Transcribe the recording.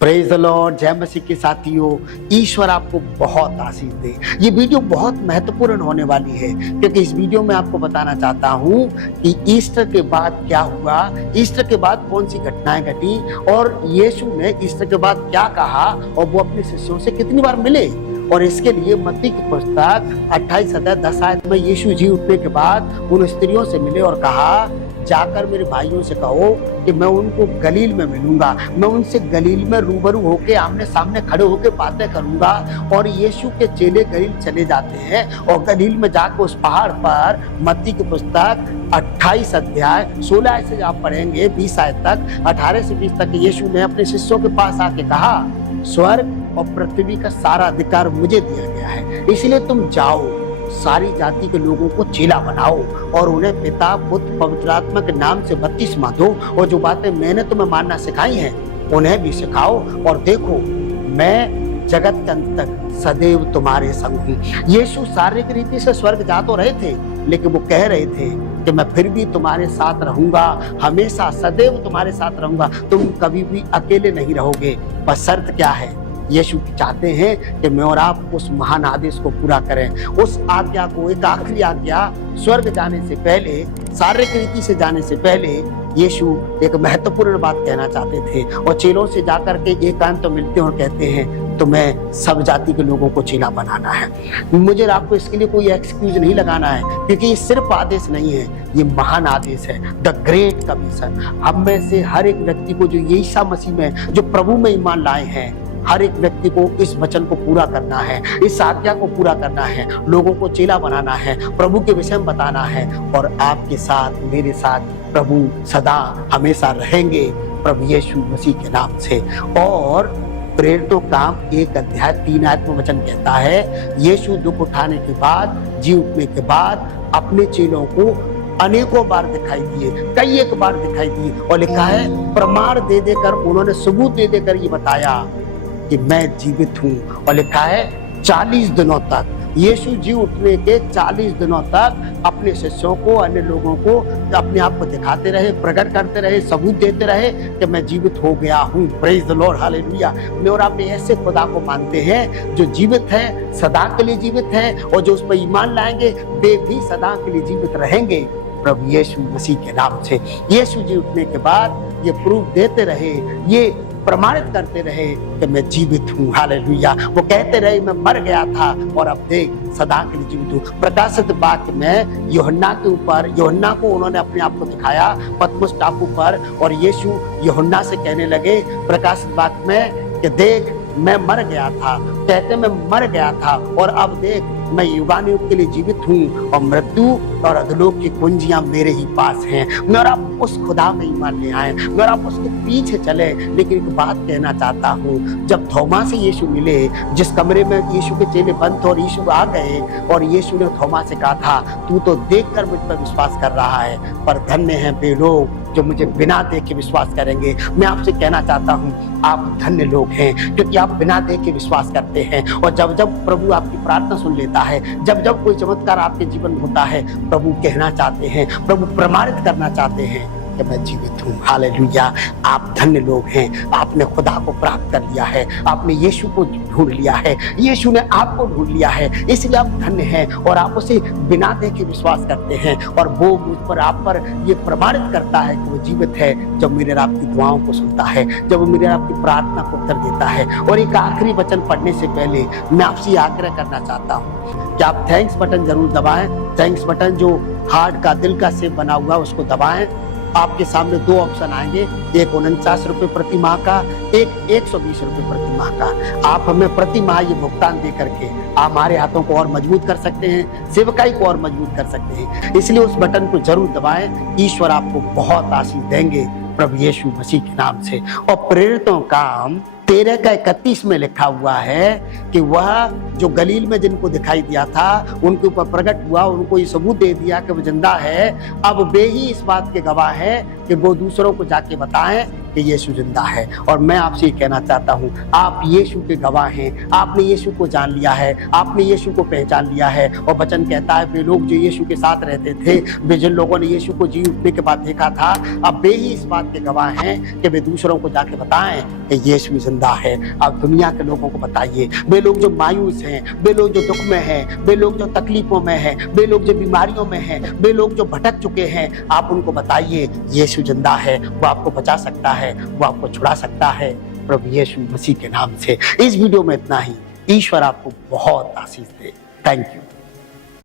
Praise the Lord. जय मसीह के साथियों, ईश्वर आपको बहुत आशीष दे। ये वीडियो बहुत महत्वपूर्ण होने वाली है क्योंकि इस वीडियो में आपको बताना चाहता हूँ कि ईस्टर के बाद क्या हुआ, ईस्टर के बाद कौन सी घटनाएं घटी और यीशु ने ईस्टर के बाद क्या कहा और वो अपने शिष्यों से कितनी बार मिले। और इसके लिए मत्ती की पुस्तक 28 अध्याय 10 आयत में यीशु जी उठने के बाद उन स्त्रियों से मिले और कहा, जाकर मेरे भाइयों से कहो कि मैं उनको गलील में मिलूंगा, मैं उनसे गलील में रूबरू होके आमने सामने खड़े होके बातें करूंगा। और यीशु के चेले गलील चले जाते हैं और गलील में जाकर उस पहाड़ पर मत्ती की पुस्तक 28 अध्याय 16 आयत से आप पढ़ेंगे 20 आयत तक, 18 से 20 तक यीशु ने अपने शिष्यों के पास आके कहा, स्वर्ग और पृथ्वी का सारा अधिकार मुझे दिया गया है, इसलिए तुम जाओ, सारी जाति के लोगों को चेला बनाओ और उन्हें पिता पुत्र पवित्र आत्मा के नाम से बपतिस्मा दो और जो बातें मैंने तुम्हें मानना सिखाई हैं उन्हें भी सिखाओ। और देखो, मैं जगत के अंत तक सदैव तुम्हारे संग हूँ। यीशु शारीरिक रीति से स्वर्ग जा तो रहे थे, लेकिन वो कह रहे थे कि मैं फिर भी तुम्हारे साथ रहूंगा, हमेशा सदैव तुम्हारे साथ रहूंगा, तुम कभी भी अकेले नहीं रहोगे। पर शर्त क्या है? यीशु चाहते हैं कि मैं और आप उस महान आदेश को पूरा करें, उस आज्ञा को, एक आखिरी आज्ञा, स्वर्ग जाने से पहले, शारीरिक रीति से जाने से पहले यीशु एक महत्वपूर्ण बात कहना चाहते थे। और चेलों से जाकर के एकांत तो मिलते हैं और कहते हैं तुम्हें सब जाति के लोगों को चेला बनाना है। मुझे आपको इसके लिए कोई एक्सक्यूज नहीं लगाना है क्योंकि ये सिर्फ आदेश नहीं है, ये महान आदेश है, द ग्रेट कमीशन। हम में से हर एक व्यक्ति को जो यीशु मसीह में, जो प्रभु में ईमान लाए हैं, हर एक व्यक्ति को इस वचन को पूरा करना है, इस आज्ञा को पूरा करना है, लोगों को चेला बनाना है, प्रभु के विषय में बताना है। और आपके साथ, मेरे साथ प्रभु सदा हमेशा रहेंगे, प्रभु यीशु मसीह के नाम से। और प्रेरितों काम 1 अध्याय 3 आयत में वचन कहता है, यीशु दुख उठाने के बाद, जी उठने के बाद अपने चेलों को अनेकों बार दिखाई दिए, कई एक बार दिखाई दिए। और लिखा है, प्रमाण दे देकर, उन्होंने सबूत दे देकर ये बताया कि मैं जीवित हूँ। और लिखा है 40 दिनों तक, यीशु जी उठने के 40 दिनों तक अपने शिष्यों को, अन्य लोगों को अपने आप को दिखाते रहे, प्रकट करते रहे, सबूत देते रहे कि मैं जीवित हो गया हूँ। Praise the Lord, hallelujah. मैं और आप ऐसे खुदा को मानते हैं जो जीवित है, सदा के लिए जीवित है, और जो उस पर ईमान लाएंगे वे भी सदा के लिए जीवित रहेंगे, प्रभु यीशु मसीह के नाम से। यीशु जी उठने के बाद ये प्रूफ देते रहे, ये प्रमाणित करते रहे कि मैं जीवित हूँ, हालेलुया। वो कहते रहे मैं मर गया था और अब देख सदा के लिए जीवित हूँ। प्रकाशित वाक्य में यूहन्ना के ऊपर, यूहन्ना को उन्होंने अपने आप को दिखाया पतमुस टापू पर, और यीशु यूहन्ना से कहने लगे प्रकाशित वाक्य में कि देख मैं मर गया था, कहते मैं मर गया था और अब देख मैं युगानुयुग के लिए जीवित हूँ और मृत्यु और अधोलोक की कुंजियां मेरे ही पास हैं। मैं और आप उस खुदा में ईमान ले आए, मैं और आप उसके पीछे चले। लेकिन एक बात कहना चाहता हूँ, जब थोमा से यीशु मिले, जिस कमरे में यीशु के चेले बंद थे और यीशु आ गए, और यीशु ने थोमा से कहा था, तू तो देखकर मुझ पर विश्वास कर रहा है, पर धन्य है वे लोग जो मुझे बिना देखे विश्वास करेंगे। मैं आपसे कहना चाहता हूँ, आप धन्य लोग हैं क्योंकि आप बिना देखे विश्वास करते हैं। और जब जब प्रभु आपकी प्रार्थना सुन लेता है, जब जब कोई चमत्कार आपके जीवन में होता है, प्रभु कहना चाहते हैं, प्रभु प्रमाणित करना चाहते हैं कि मैं जीवित हूँ, हालेलुया। आप धन्य लोग हैं, आपने खुदा को प्राप्त कर लिया है, आपने यीशु को ढूंढ लिया है, यीशु ने आपको ढूंढ लिया है, इसलिए आप धन्य हैं और आप उसे बिना देखे विश्वास करते हैं। और वो मुझ पर, आप पर ये प्रमाणित करता है कि वो जीवित है जब मेरे आपकी दुआओं को सुनता है, जब वो मेरे आपकी प्रार्थना को उत्तर देता है। और एक आखिरी वचन पढ़ने से पहले मैं आपसे आग्रह करना चाहता हूँ कि आप थैंक्स बटन जरूर दबाएं। थैंक्स बटन जो हार्ट का, दिल का शेप बना हुआ, उसको दबाएं। आपके सामने 2 ऑप्शन आएंगे, एक 49 रुपये प्रति माह का, एक 120 रुपये प्रति माह का। आप हमें प्रति माह ये भुगतान दे करके आप हमारे हाथों को और मजबूत कर सकते हैं, सेवकाई को और मजबूत कर सकते हैं, इसलिए उस बटन को जरूर दबाएं। ईश्वर आपको बहुत आशीष देंगे, प्रभु यीशु मसीह के नाम से। और प्रेरितों काम 13 का 31 में लिखा हुआ है कि वह जो गलील में जिनको दिखाई दिया था, उनके ऊपर प्रकट हुआ, उनको ये सबूत दे दिया कि वो जिंदा है। अब वे ही इस बात के गवाह है कि वो दूसरों को जाके बताएं कि यीशु जिंदा है। और मैं आपसे ये कहना चाहता हूँ, आप यीशु के गवाह हैं, आपने यीशु को जान लिया है, आपने यीशु को पहचान लिया है। और वचन कहता है वे लोग जो यीशु के साथ रहते थे, वे जिन लोगों ने यीशु को जी उठने के बाद देखा था, अब वे ही इस बात के गवाह हैं कि वे दूसरों को जाके बताएं कि यीशु जिंदा है। अब दुनिया के लोगों को बताइए, वे लोग जो मायूस हैं, वे लोग जो दुख में हैं, वे लोग जो तकलीफों में हैं, वे लोग जो बीमारियों में हैं, वे लोग जो भटक चुके हैं, आप उनको बताइए यीशु जिंदा है, वो आपको बचा सकता है, वो आपको छुड़ा सकता है प्रभु यीशु मसीह के नाम से। इस वीडियो में इतना ही। ईश्वर आपको बहुत आशीष दे। Thank you.